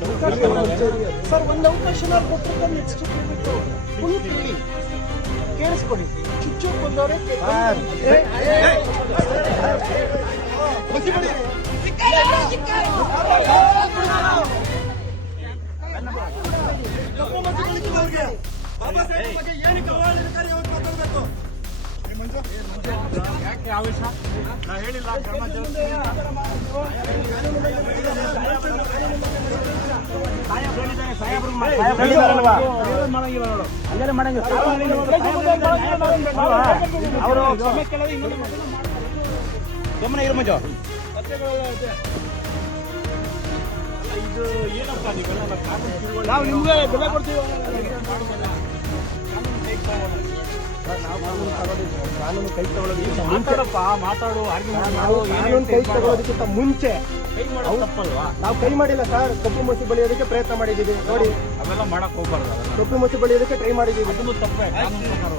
Sir, ಒಂದು ಅವಕಾಶ ನಾವು ಕೊಟ್ಟಿರ್ತಾರೆ ನೆಕ್ಸ್ಟ್ ಫುಲ್ ಕೇಳಿ ಕೇಳಿಸ್ಕೊಡಿ ಚುಚ್ಚು ಬಂದವರೇ ಬಾಬಾ ಸಾಹೇಬ್ ಬಗ್ಗೆ ಮಾತಾಡ್ಬೇಕು ಯಾಕೆ ಆವೇಶ ನಾ ಹೇಳಿಲ್ಲ ಅವರು. ಗಮನ ಇರು ಮಂಜು ಇದು ಏನಪ್ಪ ನಾವು ನಿಮ್ಗೆ ಬೆಲೆ ಕೊಡ್ತೀವಿ ಕಾನೂನು ಕೈ ತಗೊಳ್ಳೋದು ಮುಂಚೆ ಮಾತಾಡಪ್ಪ ಮಾತಾಡು ಕಾನೂನು ಕೈ ತಗೊಳ್ಳೋದಕ್ಕಿಂತ ಮುಂಚೆ ನಾವು ಕೈ ಮಾಡಿಲ್ಲ ಸರ್. ಕಪ್ಪು ಮಸಿ ಬಳಿಯೋದಕ್ಕೆ ಪ್ರಯತ್ನ ಮಾಡಿದ್ದೀವಿ. ನೋಡಿ. ಅವೆಲ್ಲ ಮಾಡಕ್ ಹೋಗ್ಬಾರ್ದು ಕಪ್ಪು ಮಸಿ ಬಳಿಯೋದಕ್ಕೆ ಟ್ರೈ ಮಾಡಿದ್ದೀವಿ. ಅದನ್ನು ತಪ್ಪೇ ಕಾನೂನು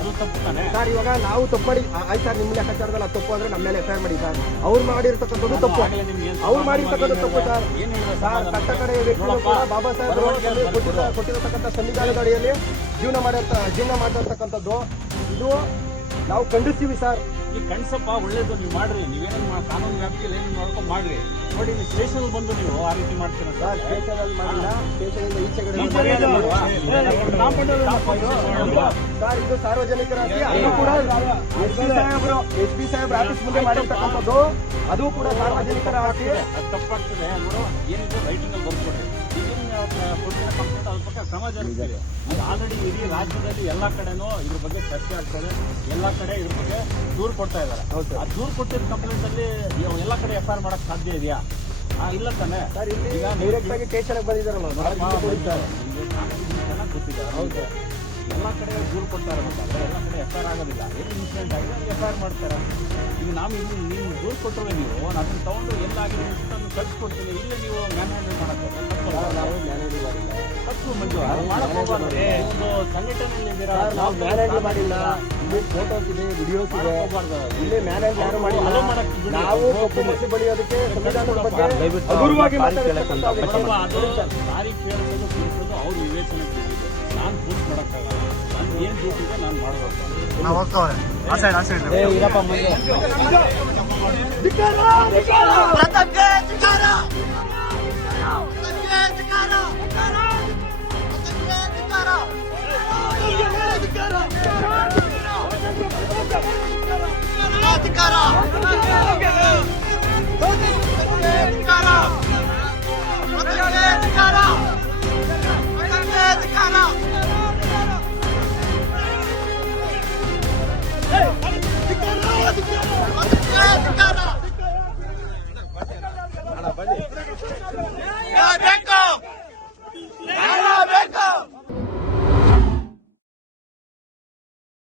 ಅದು ತಪ್ಪು ತಾನೆ? ಸರ್ ಇವಾಗ ನಾವು ತಪ್ಪು ಮಾಡಿ ಆಯ್ತು ಸರ್ ನಿಮ್ಮ ಲೆಕ್ಕಾಚಾರದಲ್ಲಿ ಅದು ತಪ್ಪು ಅಂದ್ರೆ ನಮ್ಮ ಮೇಲೆ ಎಫ್ ಮಾಡಿ ಸರ್. ಅವ್ರು ಮಾಡಿರ್ತಕ್ಕಂಥದ್ದು ತಪ್ಪು. ಅವ್ರು ಮಾಡಿರ್ತಕ್ಕಂಥ ತಪ್ಪು ಸರ್. ಸರ್ ಕಟ್ಟ ಕಡೆಯ ವ್ಯಕ್ತಿಗಳು ಕೂಡ ಬಾಬಾ ಸಾಹೇಬ್. ಕೊಟ್ಟಿರತಕ್ಕಂಥ ಸಂವಿಧಾನದ ಅಡಿಯಲ್ಲಿ ಜೀವನ ಮಾಡಿರ್ತ ಜೀವನ ಮಾಡಿರ್ತಕ್ಕಂಥದ್ದು ಇದು ನಾವು ಖಂಡಿಸ್ತೀವಿ ಸರ್. ಈ ಕಣ್ಸಪ್ಪ ಒಳ್ಳೇದು ನೀವು ಮಾಡ್ರಿ. ನೀವೇನು ಕಾನೂನು ವ್ಯಾಪ್ತಿಯಲ್ಲಿ ಏನೇನು ಮಾಡ್ಕೊಂಡು ಮಾಡ್ರಿ. ನೋಡಿ ನೀವು ಸ್ಟೇಷನ್ ಬಂದು ನೀವು ಆ ರೀತಿ ಮಾಡ್ತೀರ ಸರ್ ಇದು ಸಾರ್ವಜನಿಕರ ಎಚ್ ಪಿ ಸಾಹೇಬ್ರು ಆಫೀಸ್ ಮುಂದೆ ಮಾಡಿರ್ತಕ್ಕಂಥದ್ದು. ಅದು ಕೂಡ ಸಾರ್ವಜನಿಕರ ಆಸ್ತಿ. ಅದು ತಪ್ಪಾಗ್ತದೆ ಏನಿದೆ ರೈಟಿಂಗ್ ಅಲ್ಲಿ ಈಗೇನು ಕೊಟ್ಟಿರೋ ಕಂಪ್ಲೇಂಟ್ ಅದ್ರ ಬಗ್ಗೆ ಈಗ ಆಲ್ರೆಡಿ ಇಡೀ ರಾಜ್ಯದಲ್ಲಿ ಎಲ್ಲ ಕಡೆನೂ ಇದ್ರ ಬಗ್ಗೆ ಚರ್ಚೆ ಆಗ್ತದೆ ಎಲ್ಲ ಕಡೆ ಇದ್ರ ಬಗ್ಗೆ ದೂರು ಕೊಡ್ತಾ ಇದ್ದಾರೆ. ಆ ದೂರು ಕೊಟ್ಟಿರೋ ಕಂಪ್ಲೇಂಟ್ ಅಲ್ಲಿ ಎಲ್ಲ ಕಡೆ ಎಫ್ ಐ ಆರ್ ಮಾಡಕ್ ಸಾಧ್ಯ ಇದೆಯಾ ಇಲ್ಲ ತಾನೆ ಈಗ ಡೈರೆಕ್ಟ್ ಆಗಿ ಸ್ಟೇಷನ್ಗೆ ಬಂದಿದ್ದಾರಲ್ಲ ಇಲ್ಲಿ ಹೌದು ಎಲ್ಲ ಕಡೆ ದೂರು ಕೊಡ್ತಾ ಇರಬೇಕಾದ್ರೆ ಎಲ್ಲ ಕಡೆ ಎಫ್ ಆರ್ ಆಗೋದಿಲ್ಲ ಏನು ಇನ್ಸಿಡೆಂಟ್ ಆಗಿದೆ ಎಫ್ ಐ ಆರ್ ಮಾಡ್ತಾರೆ ಈಗ ನಾವು ಇಲ್ಲಿ ನೀವು ದೂರು ಕೊಟ್ಟರೆ ನೀವು ನಾನು ಅದನ್ನ ತಗೊಂಡು ಎಲ್ಲಾಗಿದೆ ಅಂತ ಕಳ್ಸಿಕೊಡ್ತೀನಿ ಇಲ್ಲೇ ನೀವು ಮ್ಯಾನ್ ಹ್ಯಾಂಡಲ್ ನಾವು ಮ್ಯಾನೇಜ್ ಮಾಡಿಲ್ಲ ಇಲ್ಲಿ ಫೋಟೋಸ್ ಇದೆ ವಿಡಿಯೋಸ್ ಇದೆ ಇಲ್ಲಿ ಮ್ಯಾನೇಜ್ ಯಾರು ಮಾಡಿಲ್ಲ. ನಾವು ಕಪ್ಪು ಮಸಿ ಬಳಿಯೋದಕ್ಕೆ ಸಂವಿಧಾನದ ಬಗ್ಗೆ ಹಗುರವಾಗಿ ವಿವೇಚನೆ ನಾನು ಹೋಗ್ತಾವೆ ಏನು ನಾನು ಮಾಡಬೇಕು